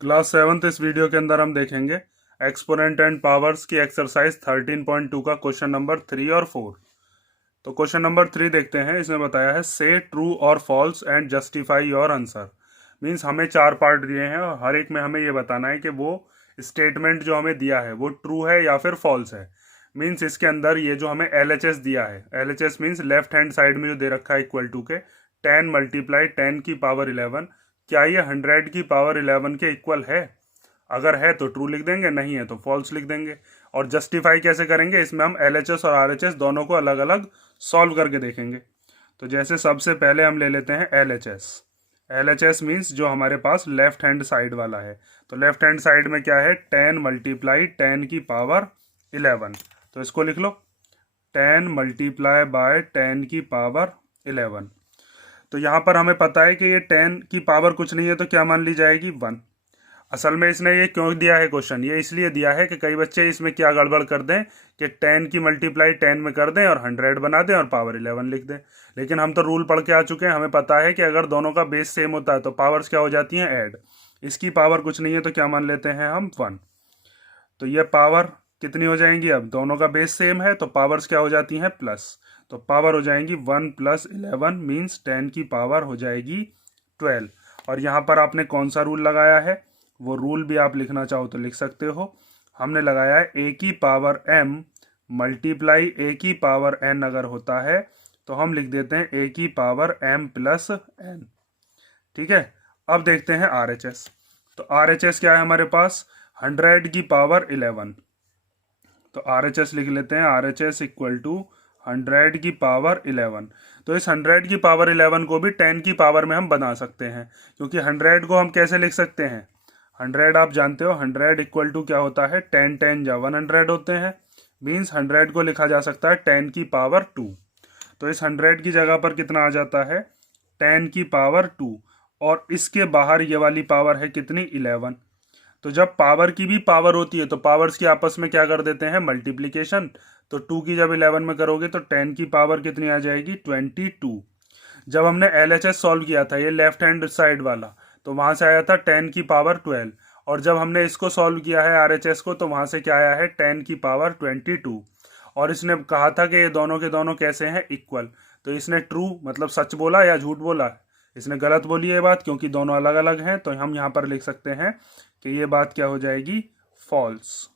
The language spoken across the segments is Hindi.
क्लास सेवन्थ इस वीडियो के अंदर हम देखेंगे एक्सपोनेंट एंड पावर्स की एक्सरसाइज 13.2 का क्वेश्चन नंबर 3 और 4। तो क्वेश्चन नंबर 3 देखते हैं। इसमें बताया है से ट्रू और false and justify your answer. Means हमें 4 पार्ट दिए हैं और हर एक में हमें ये बताना है कि वो स्टेटमेंट जो हमें दिया है वो ट्रू है या फिर फॉल्स है। मीन्स इसके अंदर ये जो हमें LHS दिया है, LHS means left hand side में जो दे रखा है इक्वल टू के 10 मल्टीप्लाई 10 की पावर 11, क्या ये 100 की पावर 11 के इक्वल है? अगर है तो ट्रू लिख देंगे, नहीं है तो फॉल्स लिख देंगे। और जस्टिफाई कैसे करेंगे, इसमें हम LHS और RHS दोनों को अलग अलग सॉल्व करके देखेंगे। तो जैसे सबसे पहले हम ले लेते हैं LHS। LHS मीन्स जो हमारे पास लेफ्ट हैंड साइड वाला है। तो लेफ्ट हैंड साइड में क्या है, 10 मल्टीप्लाई 10 की पावर 11। तो इसको लिख लो 10 मल्टीप्लाई बाय 10 की पावर 11। तो यहाँ पर हमें पता है कि ये 10 की पावर कुछ नहीं है, तो क्या मान ली जाएगी, 1। असल में इसने ये क्यों दिया है क्वेश्चन, ये इसलिए दिया है कि कई बच्चे इसमें क्या गड़बड़ कर दें कि 10 की मल्टीप्लाई 10 में कर दें और 100 बना दें और पावर 11 लिख दें। लेकिन हम तो रूल पढ़ के आ चुके हैं, हमें पता है कि अगर दोनों का बेस सेम होता है तो पावर्स क्या हो जाती हैं, ऐड। इसकी पावर कुछ नहीं है तो क्या मान लेते हैं हम, 1। तो ये पावर कितनी हो जाएंगी, अब दोनों का बेस सेम है तो पावर्स क्या हो जाती हैं, प्लस। तो पावर हो जाएंगी 1 प्लस 11 मीन्स 10 की पावर हो जाएगी 12। और यहाँ पर आपने कौन सा रूल लगाया है, वो रूल भी आप लिखना चाहो तो लिख सकते हो। हमने लगाया है a की पावर m मल्टीप्लाई a की पावर n अगर होता है तो हम लिख देते हैं a की पावर m प्लस n। ठीक है। अब देखते हैं RHS। तो RHS क्या है हमारे पास, 100 की पावर 11। तो RHS लिख लेते हैं, RHS इक्वल टू 100 की पावर 11। तो इस 100 की पावर 11 को भी 10 की पावर में हम बना सकते हैं, क्योंकि 100 को हम कैसे लिख सकते हैं, 100 आप जानते हो 100 इक्वल टू क्या होता है, 10 10 या 100 होते हैं। मीन्स 100 को लिखा जा सकता है 10 की पावर 2। तो इस 100 की जगह पर कितना आ जाता है, 10 की पावर 2। और इसके बाहर ये वाली पावर है कितनी, 11। तो जब पावर की भी पावर होती है तो पावर्स की आपस में क्या कर देते हैं, मल्टीप्लीकेशन। तो 2 की जब 11 में करोगे तो 10 की पावर कितनी आ जाएगी, 22। जब हमने LHS सॉल्व किया था, ये लेफ्ट हैंड साइड वाला, तो वहां से आया था 10 की पावर 12। और जब हमने इसको सॉल्व किया है RHS को, तो वहां से क्या आया है, 10 की पावर 22। और इसने कहा था कि ये दोनों के दोनों कैसे हैं, इक्वल। तो इसने ट्रू मतलब सच बोला या झूठ बोला, इसने गलत बोली ये बात, क्योंकि दोनों अलग अलग हैं। तो हम यहाँ पर लिख सकते हैं कि ये बात क्या हो जाएगी, फॉल्स।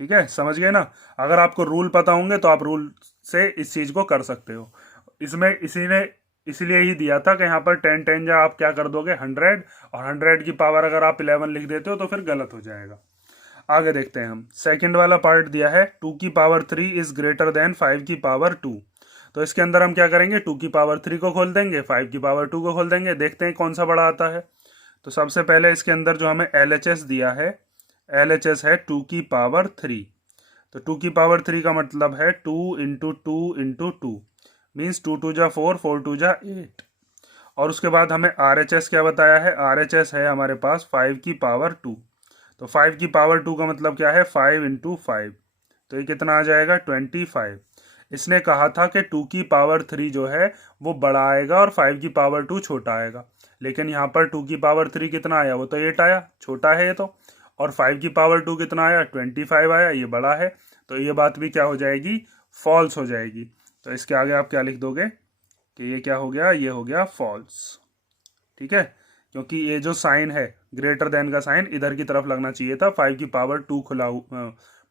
ठीक है, समझ गए ना। अगर आपको रूल पता होंगे तो आप रूल से इस चीज को कर सकते हो। इसमें इसी ने इसलिए ही दिया था कि यहाँ पर 10 10 या आप क्या कर दोगे, 100। और 100 की पावर अगर आप 11 लिख देते हो तो फिर गलत हो जाएगा। आगे देखते हैं हम, सेकंड वाला पार्ट दिया है 2 की पावर 3 इज ग्रेटर देन 5 की पावर 2। तो इसके अंदर हम क्या करेंगे, 2 की पावर 3 को खोल देंगे, 5 की पावर 2 को खोल देंगे, देखते हैं कौन सा बड़ा आता है। तो सबसे पहले इसके अंदर जो हमें LHS दिया है, LHS है 2 की पावर 3। तो 2 की पावर 3 का मतलब है 2 इंटू 2 इंटू 2 मीन्स 2 2 जा 4 4 2 जा 8। और उसके बाद हमें RHS क्या बताया है, RHS है हमारे पास 5 की पावर 2। तो 5 की पावर 2 का मतलब क्या है, 5 इंटू 5। तो ये कितना आ जाएगा, 25। इसने कहा था कि 2 की पावर 3 जो है वो बड़ा आएगा और 5 की पावर 2 छोटा आएगा। लेकिन यहाँ पर 2 की पावर 3 कितना आया, वो तो 8 आया, छोटा है ये तो। और 5 की पावर 2 कितना आया, 25 आया, ये बड़ा है। तो ये बात भी क्या हो जाएगी, फॉल्स हो जाएगी। तो इसके आगे आप क्या लिख दोगे कि ये क्या हो गया, ये हो गया फॉल्स। ठीक है, क्योंकि ये जो साइन है ग्रेटर देन का साइन इधर की तरफ लगना चाहिए था, 5 की पावर 2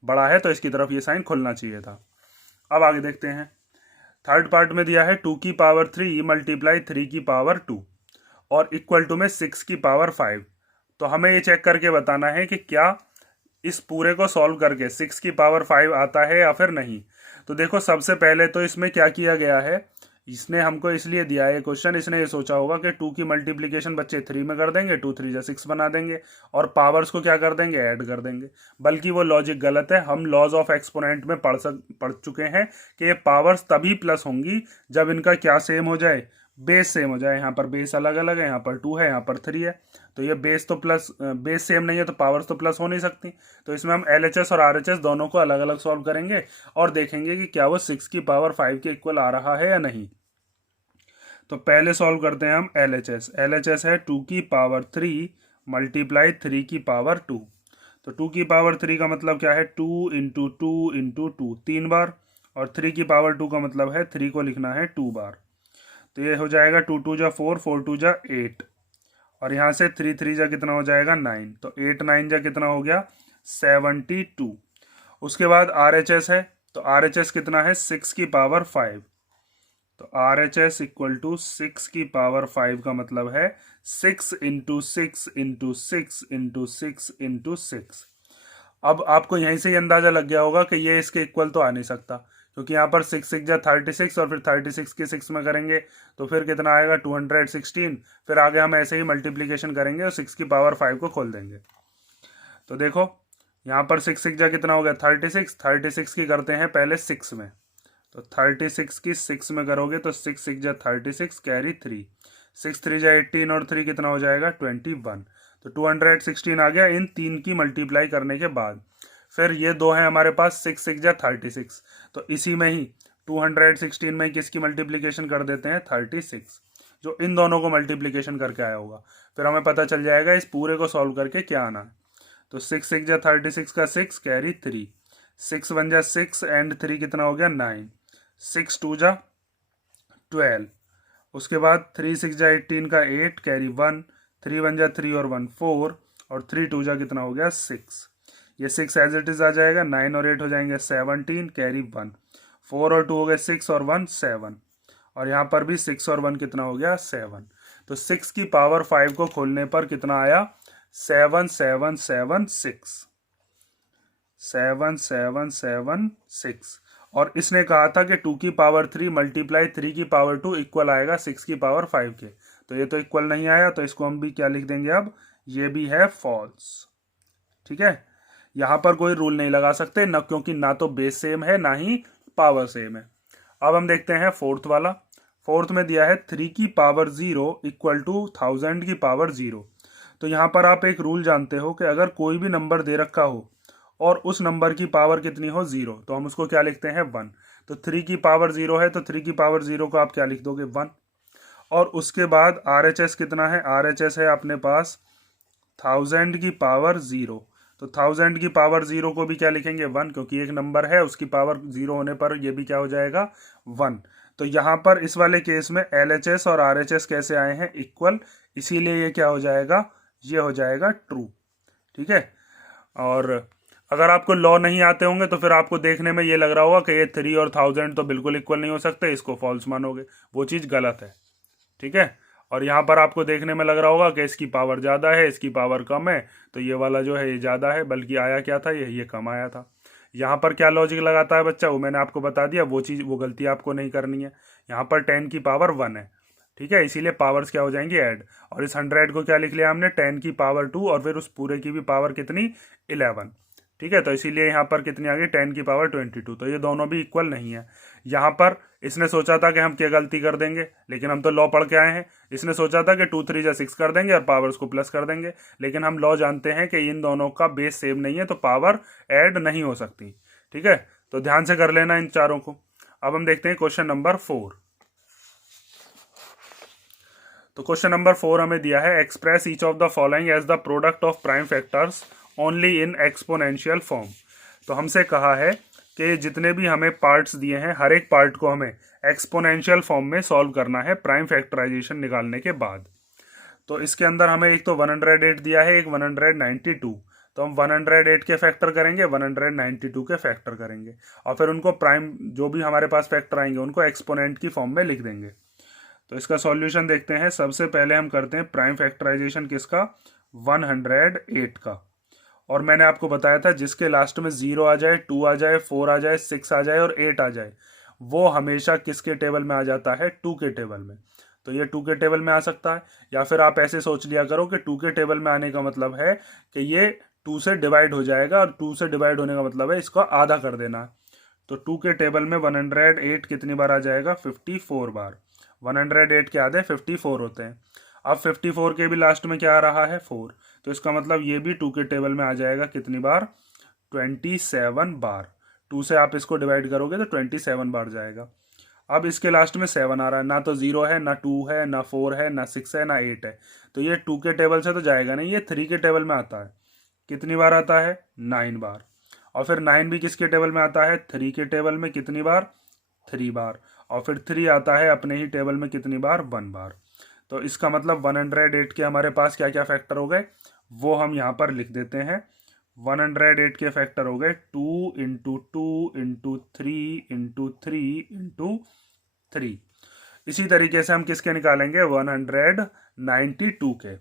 बड़ा है तो इसकी तरफ ये साइन खुलना चाहिए था। अब आगे देखते हैं, थर्ड पार्ट में दिया है 2 की पावर 3 मल्टीप्लाई 3 की पावर 2 और इक्वल टू में 6 की पावर 5। तो हमें ये चेक करके बताना है कि क्या इस पूरे को सॉल्व करके 6 की पावर 5 आता है या फिर नहीं। तो देखो, सबसे पहले तो इसमें क्या किया गया है, इसने हमको इसलिए दिया है क्वेश्चन, इसने ये सोचा होगा कि 2 की मल्टीप्लीकेशन बच्चे 3 में कर देंगे, 2 3 जा 6 बना देंगे और पावर्स को क्या कर देंगे, ऐड कर देंगे। बल्कि वो लॉजिक गलत है। हम लॉज ऑफ एक्सपोनेंट में पढ़ चुके हैं कि ये पावर्स तभी प्लस होंगी जब इनका क्या सेम हो जाए, बेस सेम हो जाए। यहाँ पर बेस अलग अलग है, यहाँ पर 2 है, यहाँ पर 3 है। तो ये बेस तो प्लस, बेस सेम नहीं है तो पावर्स तो प्लस हो नहीं सकती। तो इसमें हम LHS और RHS दोनों को अलग अलग सॉल्व करेंगे और देखेंगे कि क्या वो 6 की पावर 5 के इक्वल आ रहा है या नहीं। तो पहले सॉल्व करते हैं हम LHS। LHS है 2 की पावर 3 मल्टीप्लाई 3 की पावर 2। तो 2 की पावर 3 का मतलब क्या है, 2 इंटू टू इंटू टू, 3 बार, और 3 की पावर 2 का मतलब है 3 को लिखना है 2 बार। तो ये हो जाएगा 2 2 जा 4, 4 2 जा 8, और यहाँ से 3 3 जा कितना हो जाएगा 9, तो 8 9 जा कितना हो गया 72। उसके बाद RHS है, तो RHS कितना है 6 की पावर 5। तो RHS इक्वल टू 6 की पावर 5 का मतलब है 6 इंटू 6 इंटू 6 इंटू 6 इंटू 6। अब आपको यहीं से ही अंदाजा लग गया होगा कि ये इसके इक्वल तो आ नहीं सकता, क्योंकि यहाँ पर 6 6 जा 36, और फिर 36 के 6 में करेंगे तो फिर कितना आएगा 216। फिर आगे हम ऐसे ही मल्टीप्लीकेशन करेंगे और 6 की पावर 5 को खोल देंगे। तो देखो यहाँ पर 6 6 जा कितना हो गया 36, 36 की करते हैं पहले 6 में, तो 36 की 6 में करोगे तो 6 6 जा 36, कैरी 3, 6 3 जा 18, और 3 कितना हो जाएगा 21। तो 216 आ गया इन तीन की मल्टीप्लाई करने के बाद। फिर ये दो हैं हमारे पास 6 6 जा 36, तो इसी में ही 216 में किसकी मल्टीप्लीकेशन कर देते हैं 36, जो इन दोनों को मल्टीप्लीकेशन करके आया होगा। फिर हमें पता चल जाएगा इस पूरे को सॉल्व करके क्या आना है। तो 6 6 जा 36 का 6, कैरी 3, 6 1 जा 6 एंड 3 कितना हो गया 9, 6 2 जा 12, उसके बाद 3 6 जा 18 का 8, कैरी 1, 3 1 जा 3 और 1 4, और 3 2 जा कितना हो गया 6। ये 6 एज इट इज आ जाएगा, 9 और 8 हो जाएंगे 17, कैरी 1, 4 और 2 हो गए 6 और 1 7, और यहाँ पर भी 6 और 1 कितना हो गया 7। तो 6 की पावर 5 को खोलने पर कितना आया 7776, 7776। और इसने कहा था कि 2 की पावर 3 मल्टीप्लाई 3 की पावर 2 इक्वल आएगा 6 की पावर 5 के। तो ये तो इक्वल नहीं आया, तो इसको हम भी क्या लिख देंगे अब, ये भी है फॉल्स। ठीक है, यहाँ पर कोई रूल नहीं लगा सकते न, क्योंकि ना तो बेस सेम है ना ही पावर सेम है। अब हम देखते हैं फोर्थ वाला। फोर्थ में दिया है 3 की पावर 0 इक्वल टू 1000 की पावर 0। तो यहाँ पर आप एक रूल जानते हो कि अगर कोई भी नंबर दे रखा हो और उस नंबर की पावर कितनी हो 0, तो हम उसको क्या लिखते हैं 1। तो 3 की पावर 0 है, तो 3 की पावर 0 को आप क्या लिख दोगे 1। और उसके बाद RHS कितना है, RHS है अपने पास 1000 की पावर 0। तो 1000 की पावर 0 को भी क्या लिखेंगे 1, क्योंकि एक नंबर है उसकी पावर 0 होने पर ये भी क्या हो जाएगा 1। तो यहाँ पर इस वाले केस में LHS और RHS कैसे आए हैं इक्वल, इसीलिए ये क्या हो जाएगा, ये हो जाएगा ट्रू। ठीक है, और अगर आपको लॉ नहीं आते होंगे तो फिर आपको देखने में ये लग रहा होगा कि ये 3 और 1000 तो बिल्कुल इक्वल नहीं हो सकते, इसको फॉल्स मानोगे, वो चीज़ गलत है। ठीक है, और यहाँ पर आपको देखने में लग रहा होगा कि इसकी पावर ज़्यादा है इसकी पावर कम है, तो ये वाला जो है ये ज़्यादा है, बल्कि आया क्या था ये कम आया था। यहाँ पर क्या लॉजिक लगाता है बच्चा, वो मैंने आपको बता दिया, वो चीज़ वो गलती आपको नहीं करनी है। यहाँ पर 10 की पावर 1 है, ठीक है, इसीलिए पावर्स क्या हो जाएंगी ऐड, और इस 100 को क्या लिख लिया हमने 10 की पावर 2, और फिर उस पूरे की भी पावर कितनी 11। ठीक है, तो इसीलिए यहाँ पर कितनी आ गई 10 की पावर 22। तो ये दोनों भी इक्वल नहीं है। यहाँ पर इसने सोचा था कि हम क्या गलती कर देंगे, लेकिन हम तो लॉ पढ़ के आए हैं। इसने सोचा था कि 2 3 जा 6 कर देंगे और पावर्स को प्लस कर देंगे, लेकिन हम लॉ जानते हैं कि इन दोनों का बेस सेम नहीं है, तो पावर ऐड नहीं हो सकती। ठीक है, तो ध्यान से कर लेना इन चारों को। अब हम देखते हैं क्वेश्चन नंबर 4। तो क्वेश्चन नंबर 4 हमें दिया है express each of the following as the product of prime factors only in exponential form. तो हमसे कहा है कि जितने भी हमें पार्ट्स दिए हैं हर एक पार्ट को हमें एक्सपोनेंशियल फॉर्म में सॉल्व करना है प्राइम फैक्टराइजेशन निकालने के बाद। तो इसके अंदर हमें एक तो 108 दिया है, एक 192। तो हम 108 के फैक्टर करेंगे, 192 के फैक्टर करेंगे, और फिर उनको प्राइम जो भी हमारे पास फैक्टर आएंगे उनको एक्सपोनेंट की फॉर्म में लिख देंगे। तो इसका सॉल्यूशन देखते हैं। सबसे पहले हम करते हैं प्राइम फैक्टराइजेशन किसका, 108 का। और मैंने आपको बताया था जिसके लास्ट में 0 आ जाए, 2 आ जाए, 4 आ जाए, 6 आ जाए और 8 आ जाए, वो हमेशा किसके टेबल में आ जाता है, 2 के टेबल में। तो ये 2 के टेबल में आ सकता है, या फिर आप ऐसे सोच लिया करो कि 2 के टेबल में आने का मतलब है कि ये 2 से डिवाइड हो जाएगा, और 2 से डिवाइड होने का मतलब है इसको आधा कर देना। तो 2 के टेबल में 108 कितनी बार आ जाएगा, 54 बार। 108 के आधे 54 होते हैं। अब 54 के भी लास्ट में क्या आ रहा है, 4। तो इसका मतलब ये भी 2 के टेबल में आ जाएगा कितनी बार, 27 बार। 2 से आप इसको डिवाइड करोगे तो 27 बार जाएगा। अब इसके लास्ट में 7 आ रहा है, ना तो 0 है, ना 2 है, ना 4 है, ना 6 है, ना 8 है, तो ये 2 के टेबल से तो जाएगा नहीं, ये 3 के टेबल में आता है। कितनी बार आता है? 9 बार। और फिर 9 भी किसके टेबल में आता है? 3 के टेबल में। कितनी बार? 3 बार। और फिर 3 आता है अपने ही टेबल में कितनी बार? 1 बार। तो इसका मतलब 108 के हमारे पास क्या क्या फैक्टर हो गए वो हम यहाँ पर लिख देते हैं। 108 के फैक्टर हो गए 2 इंटू 2 इंटू 3 इंटू 3 इंटू 3। इसी तरीके से हम किसके निकालेंगे? 192 के।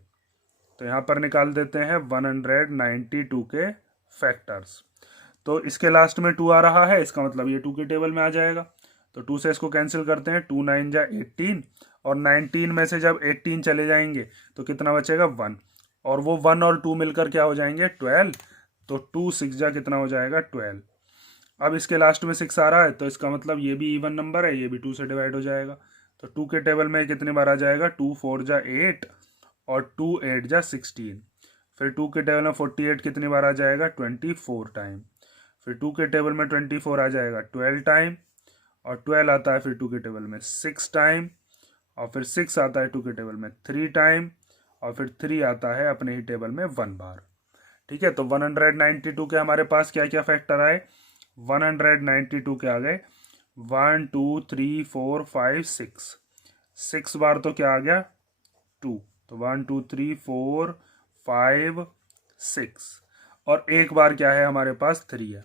तो यहाँ पर निकाल देते हैं 192 के फैक्टर्स। तो इसके लास्ट में 2 आ रहा है, इसका मतलब ये 2 के टेबल में आ जाएगा। तो 2 से इसको कैंसिल करते हैं, 2 9 जा 18, और 19 में से जब 18 चले जाएंगे तो कितना बचेगा? 1, और वो 1 और 2 मिलकर क्या हो जाएंगे? 12। तो 2 6 जा कितना हो जाएगा? 12। अब इसके लास्ट में 6 आ रहा है, तो इसका मतलब ये भी इवन नंबर है, ये भी 2 से डिवाइड हो जाएगा। तो 2 के टेबल में कितनी बार आ जाएगा? 2 4 जा 8, और 2 8 जा 16। फिर 2 के टेबल में 48 कितनी बार आ जाएगा? 24 टाइम। फिर 2 के टेबल में 24 आ जाएगा 12 टाइम, और 12 आता है फिर 2 के टेबल में 6 टाइम, और फिर 6 आता है 2 के टेबल में 3 टाइम, और फिर 3 आता है अपने ही टेबल में 1 बार। ठीक है, तो 192 के हमारे पास क्या क्या फैक्टर आए? 192 के आ गए 1 2 3 4 5 6। 6 बार तो क्या आ गया? 2। तो 1 2 3 4 5 6, और एक बार क्या है हमारे पास? 3 है।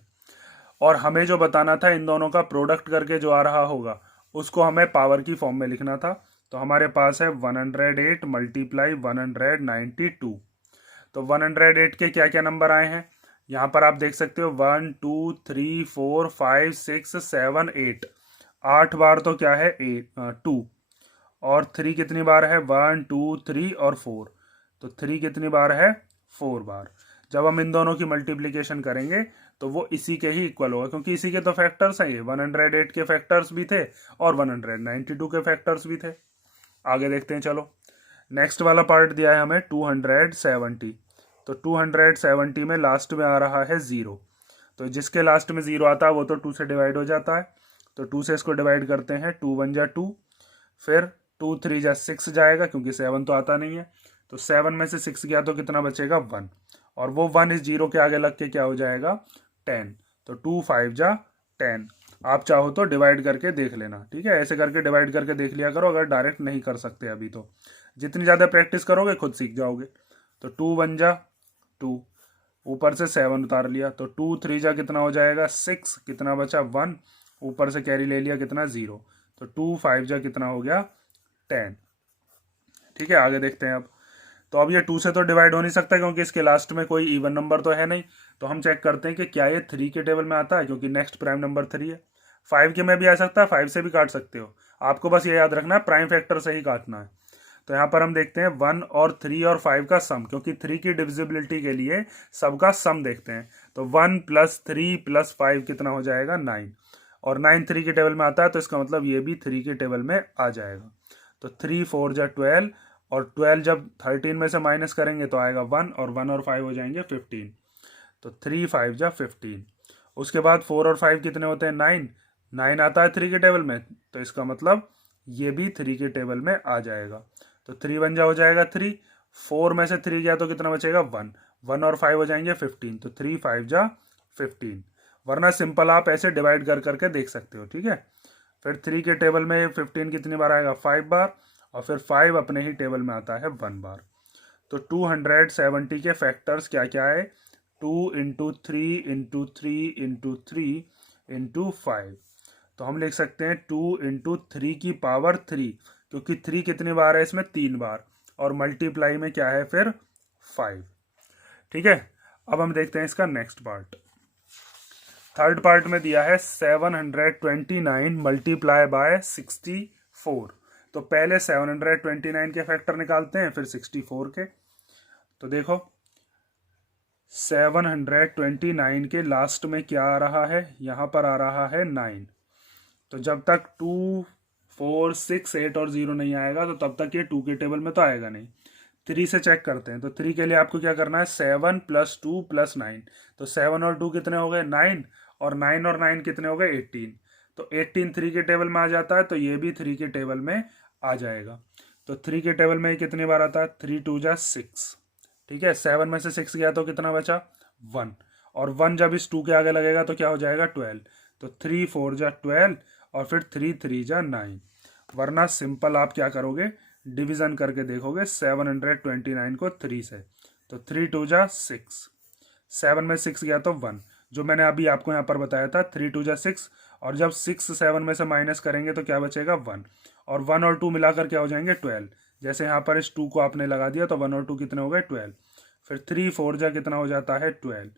और हमें जो बताना था इन दोनों का प्रोडक्ट करके जो आ रहा होगा उसको हमें पावर की फॉर्म में लिखना था। तो हमारे पास है 108 मल्टीप्लाई 192। तो 108 के क्या क्या नंबर आए हैं यहाँ पर आप देख सकते हो? 1 2 3 4 5 6 7 8। 8 बार तो क्या है? 2। और 3 कितनी बार है? 1 2 3 और 4। तो 3 कितनी बार है? 4 बार। जब हम इन दोनों की मल्टीप्लिकेशन करेंगे तो वो इसी के ही इक्वल होगा, क्योंकि इसी के तो फैक्टर्स हैं। ये 108 के फैक्टर्स भी थे और 192 के फैक्टर्स भी थे। आगे देखते हैं, चलो। नेक्स्ट वाला पार्ट दिया है हमें 270। तो 270 में लास्ट में आ रहा है 0। तो जिसके लास्ट में 0 आता है वो तो 2 से डिवाइड हो जाता है। तो 2 से इसको डिवाइड करते हैं, 2 1 जा 2, फिर 2 3 जा 6 जाएगा क्योंकि 7 तो आता नहीं है। तो 7 में से 6 गया तो कितना बचेगा? 1, और वो 1 इस 0 के आगे लग के क्या हो जाएगा? 10। तो 2 5 जा 10। आप चाहो तो डिवाइड करके देख लेना, ठीक है? ऐसे करके डिवाइड करके देख लिया करो, अगर डायरेक्ट नहीं कर सकते अभी तो। जितनी ज़्यादा प्रैक्टिस करोगे खुद सीख जाओगे। तो 2 1 जा 2, ऊपर से 7 उतार लिया, तो 2 3 जा कितना हो जाएगा? 6। कितना बचा? 1, ऊपर से कैरी ले लिया, कितना? 0। तो 2 5 जा कितना हो गया? 10। ठीक है, आगे देखते हैं अब। तो अब ये 2 से तो डिवाइड हो नहीं सकता क्योंकि इसके लास्ट में कोई इवन नंबर तो है नहीं। तो हम चेक करते हैं कि क्या ये 3 के टेबल में आता है, क्योंकि नेक्स्ट प्राइम नंबर 3 है। 5 के में भी आ सकता है, 5 से भी काट सकते हो। आपको बस ये याद रखना है प्राइम फैक्टर से ही काटना है। तो यहाँ पर हम देखते हैं 1 और 3 और 5 का सम, क्योंकि 3 की डिविजिबिलिटी के लिए सबका सम देखते हैं। तो 1 + 3 + 5 कितना हो जाएगा? 9। और 9 3 के टेबल में आता है, तो इसका मतलब ये भी 3 के टेबल में आ जाएगा। तो 3 4 जा 12, और 12 जब 13 में से माइनस करेंगे तो आएगा 1, और 1 और 5 हो जाएंगे 15। तो 3 5 जा 15। उसके बाद 4 और 5 कितने होते हैं? 9। 9 आता है 3 के टेबल में, तो इसका मतलब ये भी 3 के टेबल में आ जाएगा। तो 3 1 जा हो जाएगा 3, 4 में से 3 गया तो कितना बचेगा? 1। 1 और 5 हो जाएंगे 15। तो 3 5 जा 15। वरना सिंपल आप ऐसे डिवाइड कर करके देख सकते हो, ठीक है? फिर 3 के टेबल में 15 कितनी बार आएगा? 5 बार, और फिर 5 अपने ही टेबल में आता है 1 बार। तो 270 के फैक्टर्स क्या क्या है? 2 इंटू 3 इंटू 3 इंटू 3 इंटू 5। तो हम लिख सकते हैं 2 इंटू 3 की पावर 3, क्योंकि 3 कितनी बार है इसमें? 3 बार, और मल्टीप्लाई में क्या है फिर? 5। ठीक है, अब हम देखते हैं इसका नेक्स्ट पार्ट। थर्ड पार्ट में दिया है 729 मल्टीप्लाई बाय 64। तो पहले 729 के फैक्टर निकालते हैं, फिर 64 के। तो देखो 729 के लास्ट में क्या आ रहा है? यहाँ पर आ रहा है 9। तो जब तक 2 4 6 8 और 0 नहीं आएगा तो तब तक ये 2 के टेबल में तो आएगा नहीं। 3 से चेक करते हैं। तो 3 के लिए आपको क्या करना है? 7 + 2 + 9। तो 7 और 2 कितने हो गए? 9, और 9 और 9 कितने हो गए? 18। तो 18 3 के टेबल में आ जाता है, तो ये भी 3 के टेबल में आ जाएगा। तो 3 के टेबल में कितनी बार आता है, 3 2 जा 6, ठीक है। 7 में से 6 गया तो कितना बचा, 1, और 1 जब इस 2 के आगे लगेगा तो क्या हो जाएगा, 12। तो 3 4 जा 12 और फिर 3 3 जा 9। वरना सिंपल आप क्या करोगे, डिवीजन करके देखोगे 729 को 3 से, तो 3 2 जा 6, 7 में 6 गया तो 1, जो मैंने अभी आपको यहाँ पर बताया था 3 2 जा 6, और जब 6 7 में से माइनस करेंगे तो क्या बचेगा, 1, और 1 और 2 मिलाकर क्या हो जाएंगे, 12। जैसे यहाँ पर इस 2 को आपने लगा दिया तो 1 और 2 कितने हो गए, 12। फिर 3 4 जा कितना हो जाता है, 12।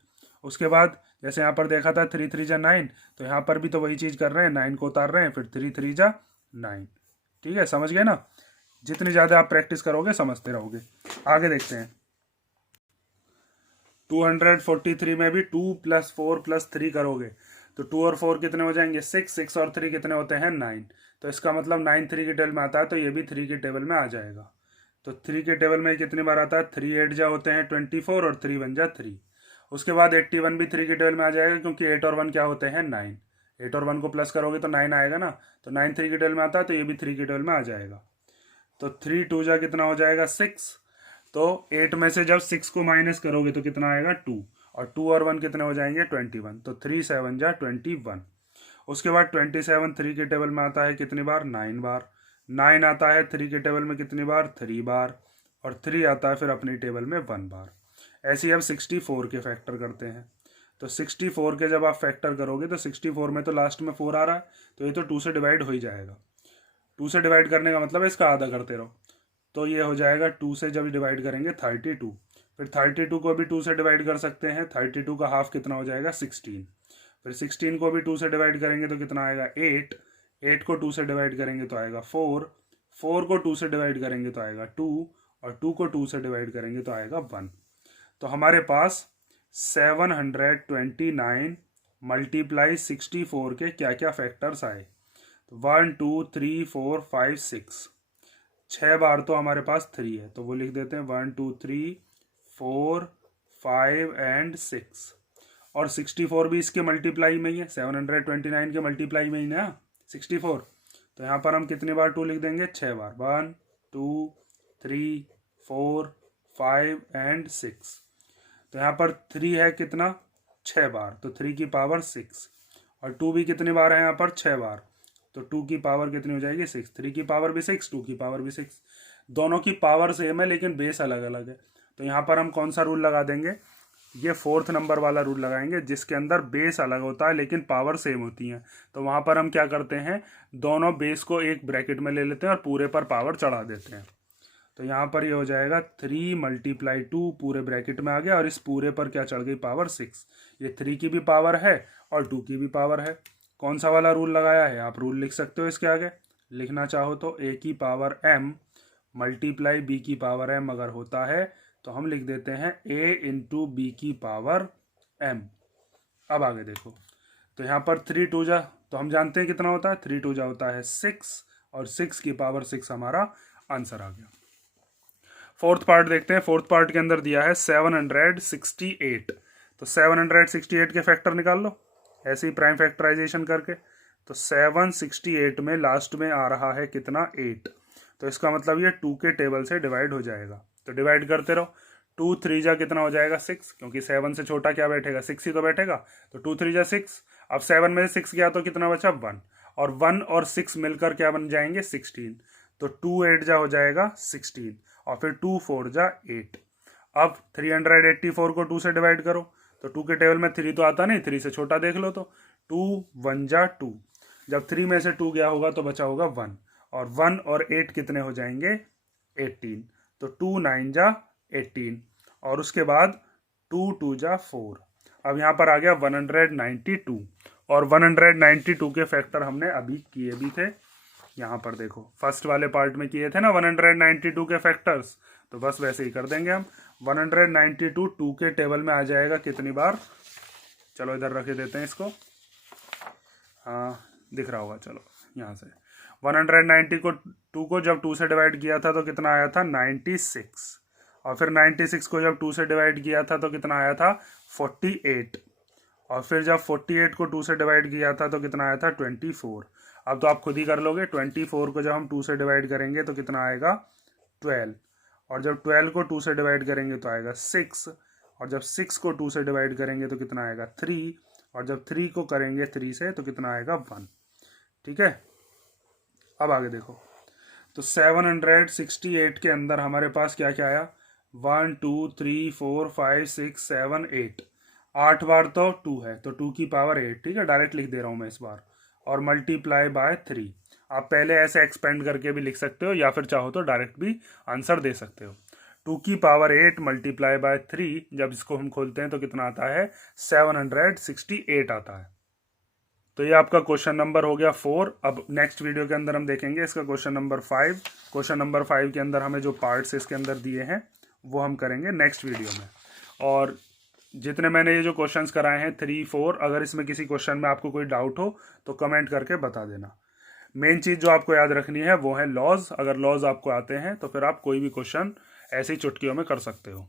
उसके बाद जैसे यहाँ पर देखा था 3 3 जा 9, तो यहाँ पर भी तो वही चीज़ कर रहे हैं, 9 को उतार रहे हैं, फिर 3 3 जा 9। ठीक है, समझ गए ना। जितनी ज़्यादा आप प्रैक्टिस करोगे समझते रहोगे। आगे देखते हैं। 243 में भी 2 + 4 + 3 करोगे तो 2 और 4 कितने हो जाएंगे, 6, 6 और 3 कितने होते हैं, 9। तो इसका मतलब 9 3 के टेबल में आता है, तो ये भी 3 के टेबल में आ जाएगा। तो 3 के टेबल में कितनी बार आता है, 3 8 जा होते हैं 24 और 3 1 जा 3। उसके बाद 81 भी 3 के टेबल में आ जाएगा, क्योंकि 8 और 1 क्या होते हैं, 9। 8 और 1 को प्लस करोगे तो 9 आएगा ना, तो 9 3 के टेबल में आता है, तो ये भी 3 के टेबल में आ जाएगा। तो 3 2 जा कितना हो जाएगा, 6। तो 8 में से जब 6 को माइनस करोगे तो कितना आएगा, 2, और 2 और 1 कितने हो जाएंगे, 21। तो 3 7 जा 21। उसके बाद 27 3 के टेबल में आता है कितनी बार, 9 बार। 9 आता है 3 के टेबल में कितनी बार, 3 बार, और 3 आता है फिर अपनी टेबल में 1 बार। ऐसे ही अब 64 के फैक्टर करते हैं। तो 64 के जब आप फैक्टर करोगे तो 64 में तो लास्ट में 4 आ रहा है, तो ये तो 2 से डिवाइड हो ही जाएगा। 2 से डिवाइड करने का मतलब है इसका आधा करते रहो, तो ये हो जाएगा 2 से जब डिवाइड करेंगे 32। फिर 32 को भी 2 से डिवाइड कर सकते हैं, 32 का हाफ कितना हो जाएगा, 16। फिर 16 को भी 2 से डिवाइड करेंगे तो कितना आएगा, 8। 8 को 2 से डिवाइड करेंगे तो आएगा 4। 4 को 2 से डिवाइड करेंगे तो आएगा 2, और 2 को 2 से डिवाइड करेंगे तो आएगा 1। तो हमारे पास 729 मल्टीप्लाई 64 के क्या क्या फैक्टर्स आए, 1 2 3 4 5 6, 6 बार तो हमारे पास 3 है, तो वो लिख देते हैं 1 2 3 4 5 एंड 6। और 64 भी इसके मल्टीप्लाई में ही है, 729 के मल्टीप्लाई में ही ना 64। तो यहाँ पर हम कितनी बार 2 लिख देंगे, 6 बार, 1 2 3 4 5 एंड 6। तो यहाँ पर 3 है कितना, 6 बार, तो 3 की पावर 6, और 2 भी कितनी बार है यहाँ पर, 6 बार, तो 2 की पावर कितनी हो जाएगी, 6। 3 की पावर भी 6, 2 की पावर भी 6। दोनों की पावर सेम है लेकिन बेस अलग अलग है। तो यहाँ पर हम कौन सा रूल लगा देंगे, ये 4th नंबर वाला रूल लगाएंगे, जिसके अंदर बेस अलग होता है लेकिन पावर सेम होती है। तो वहाँ पर हम क्या करते हैं, दोनों बेस को एक ब्रैकेट में ले लेते हैं और पूरे पर पावर चढ़ा देते हैं। तो यहाँ पर ये हो जाएगा 3 × 2 पूरे ब्रैकेट में आ गया, और इस पूरे पर क्या चढ़ गई, पावर 6। ये 3 की भी पावर है और 2 की भी पावर है। कौन सा वाला रूल लगाया है, आप रूल लिख सकते हो इसके आगे, लिखना चाहो तो a की पावर m मल्टीप्लाई b की पावर m अगर होता है तो हम लिख देते हैं a × b की पावर m। अब आगे देखो, तो यहाँ पर 3 2 जा, तो हम जानते हैं कितना होता है, 3 2 जा होता है 6, और 6 की पावर 6 हमारा आंसर आ गया। 4th पार्ट देखते हैं। 4th पार्ट के अंदर दिया है 768। तो 768 के फैक्टर निकाल लो ऐसे ही प्राइम फैक्टराइजेशन करके। तो 768 में लास्ट में आ रहा है कितना, 8। तो इसका मतलब ये 2 के टेबल से डिवाइड हो जाएगा, तो डिवाइड करते रहो। 2 3 जा कितना हो जाएगा, 6, क्योंकि 7 से छोटा क्या बैठेगा, 6 ही तो बैठेगा। तो 2 3 जा 6। अब 7 में से 6 गया तो कितना बचा, 1, और 1 और 6 मिलकर क्या बन जाएंगे, 16। तो 2 8 जा हो जाएगा 16, और फिर 2 4 जा 8। अब 384 को 2 से डिवाइड करो, तो 2 के टेबल में 3 तो आता नहीं, 3 से छोटा देख लो, तो 2 1 जा 2। जब 3 में से 2 गया होगा तो बचा होगा 1, और 1 और 8 कितने हो जाएंगे, 18। तो 2 9 जा 18, और उसके बाद 2 2 जा 4। अब यहाँ पर आ गया 192, और 192 के फैक्टर हमने अभी किए भी थे। यहाँ पर देखो फर्स्ट वाले पार्ट में किए थे ना 192 के फैक्टर्स, तो बस वैसे ही कर देंगे हम। 192 2 के टेबल में आ जाएगा कितनी बार, चलो इधर रखे देते हैं इसको, हाँ दिख रहा होगा, चलो यहाँ से 190 को 2 को जब 2 से डिवाइड किया था तो कितना आया था, 96। और फिर 96 को जब 2 से डिवाइड किया था तो कितना आया था, 48। और फिर जब 48 को 2 से डिवाइड किया था तो कितना आया था 24। अब तो आप खुद ही कर लोगे, 24 को जब हम 2 से डिवाइड करेंगे तो कितना आएगा 12, और जब 12 को 2 से डिवाइड करेंगे तो आएगा 6, और जब 6 को 2 से डिवाइड करेंगे तो कितना आएगा 3, और जब 3 को करेंगे 3 से तो कितना आएगा 1। ठीक है, अब आगे देखो, तो 768 के अंदर हमारे पास क्या क्या आया, 1 2 3 4 5 6 7 8, 8 बार तो 2 है तो 2 की पावर 8। ठीक है, डायरेक्ट लिख दे रहा हूँ मैं इस बार, और मल्टीप्लाई बाय 3। आप पहले ऐसे एक्सपेंड करके भी लिख सकते हो या फिर चाहो तो डायरेक्ट भी आंसर दे सकते हो। 2 की पावर 8 मल्टीप्लाई बाय 3, जब इसको हम खोलते हैं तो कितना आता है 768 आता है। तो ये आपका क्वेश्चन नंबर हो गया 4। अब नेक्स्ट वीडियो के अंदर हम देखेंगे इसका क्वेश्चन नंबर 5। क्वेश्चन नंबर 5 के अंदर हमें जो पार्ट्स इसके अंदर दिए हैं वो हम करेंगे नेक्स्ट वीडियो में। और जितने मैंने ये जो क्वेश्चंस कराए हैं 3 4, अगर इसमें किसी क्वेश्चन में आपको कोई डाउट हो तो कमेंट करके बता देना। मेन चीज़ जो आपको याद रखनी है वो है लॉज। अगर लॉज आपको आते हैं तो फिर आप कोई भी क्वेश्चन ऐसी चुटकियों में कर सकते हो।